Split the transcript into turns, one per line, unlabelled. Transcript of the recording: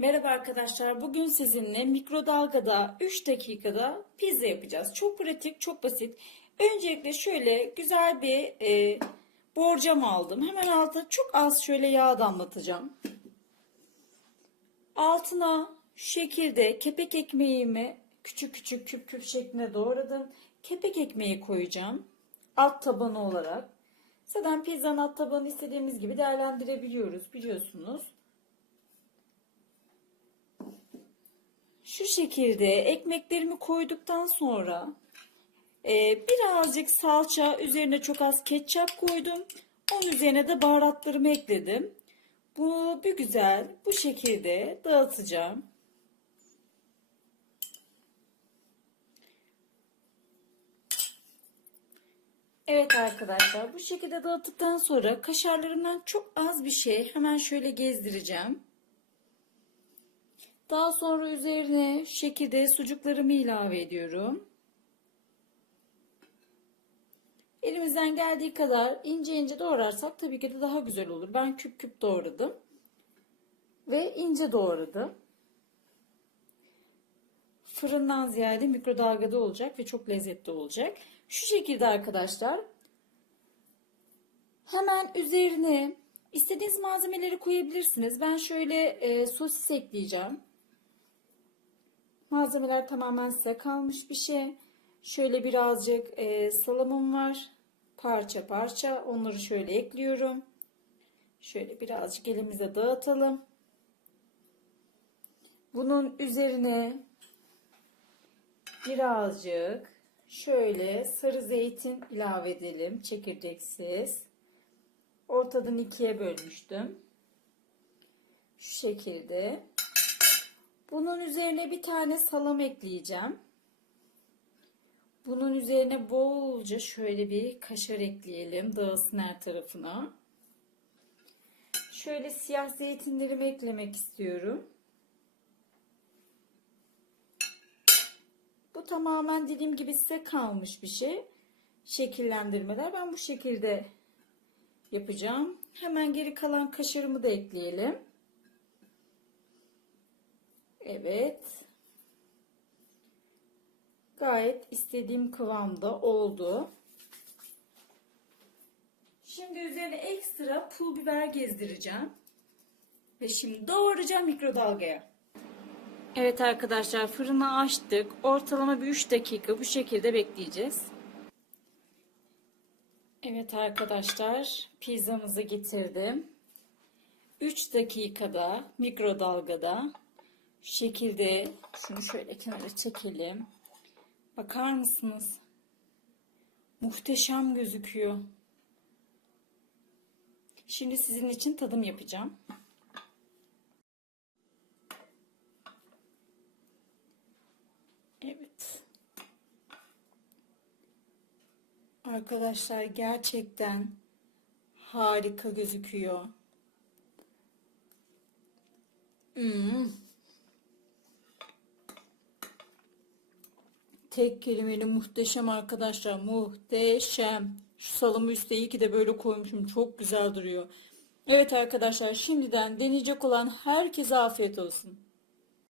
Merhaba arkadaşlar. Bugün sizinle mikrodalgada 3 dakikada pizza yapacağız. Çok pratik, çok basit. Öncelikle şöyle güzel bir e, borcam aldım. Hemen altına çok az şöyle yağ damlatacağım. Altına şekilde kepek ekmeğimi küçük küçük küp küp şeklinde doğradım. Kepek ekmeği koyacağım. Alt tabanı olarak. Zaten pizzanın alt tabanını istediğimiz gibi değerlendirebiliyoruz biliyorsunuz. Şu şekilde ekmeklerimi koyduktan sonra e, birazcık salça üzerine çok az ketçap koydum. Onun üzerine de baharatlarımı ekledim. Bunu bir güzel bu şekilde dağıtacağım. Evet arkadaşlar bu şekilde dağıttıktan sonra kaşarlarından çok az bir şey hemen şöyle gezdireceğim. Daha sonra üzerine şu şekilde sucuklarımı ilave ediyorum. Elimizden geldiği kadar ince ince doğrarsak tabii ki de daha güzel olur. Ben küp küp doğradım. Ve ince doğradım. Fırından ziyade mikrodalgada olacak ve çok lezzetli olacak. Şu şekilde arkadaşlar. Hemen üzerine istediğiniz malzemeleri koyabilirsiniz. Ben şöyle e, sosis ekleyeceğim. Malzemeler tamamen size kalmış bir şey. Şöyle birazcık e, salamım var. Parça parça. Onları şöyle ekliyorum. Şöyle birazcık elimize dağıtalım. Bunun üzerine birazcık şöyle sarı zeytin ilave edelim. Çekirdeksiz. Ortadan ikiye bölmüştüm. Şu şekilde. Bunun üzerine bir tane salam ekleyeceğim. Bunun üzerine bolca şöyle bir kaşar ekleyelim. Dağılsın her tarafına. Şöyle siyah zeytinlerimi eklemek istiyorum. Bu tamamen dediğim gibi size kalmış bir şey. Şekillendirmeler. Ben bu şekilde yapacağım. Hemen geri kalan kaşarımı da ekleyelim. Evet. Gayet istediğim kıvamda oldu. Şimdi üzerine ekstra pul biber gezdireceğim. Ve şimdi doğrayacağım mikrodalgaya. Evet arkadaşlar fırını açtık. Ortalama bir 3 dakika bu şekilde bekleyeceğiz. Evet arkadaşlar pizzamızı getirdim. 3 dakikada mikrodalgada şu şekilde şunu şöyle kenara çekelim. Bakar mısınız? Muhteşem gözüküyor. Şimdi sizin için tadım yapacağım. Evet. Arkadaşlar gerçekten harika gözüküyor. Hmm. Tek kelimeyle muhteşem arkadaşlar. Muhteşem. Şu salamı üstte iyi ki de böyle koymuşum. Çok güzel duruyor. Evet arkadaşlar şimdiden deneyecek olan herkese afiyet olsun.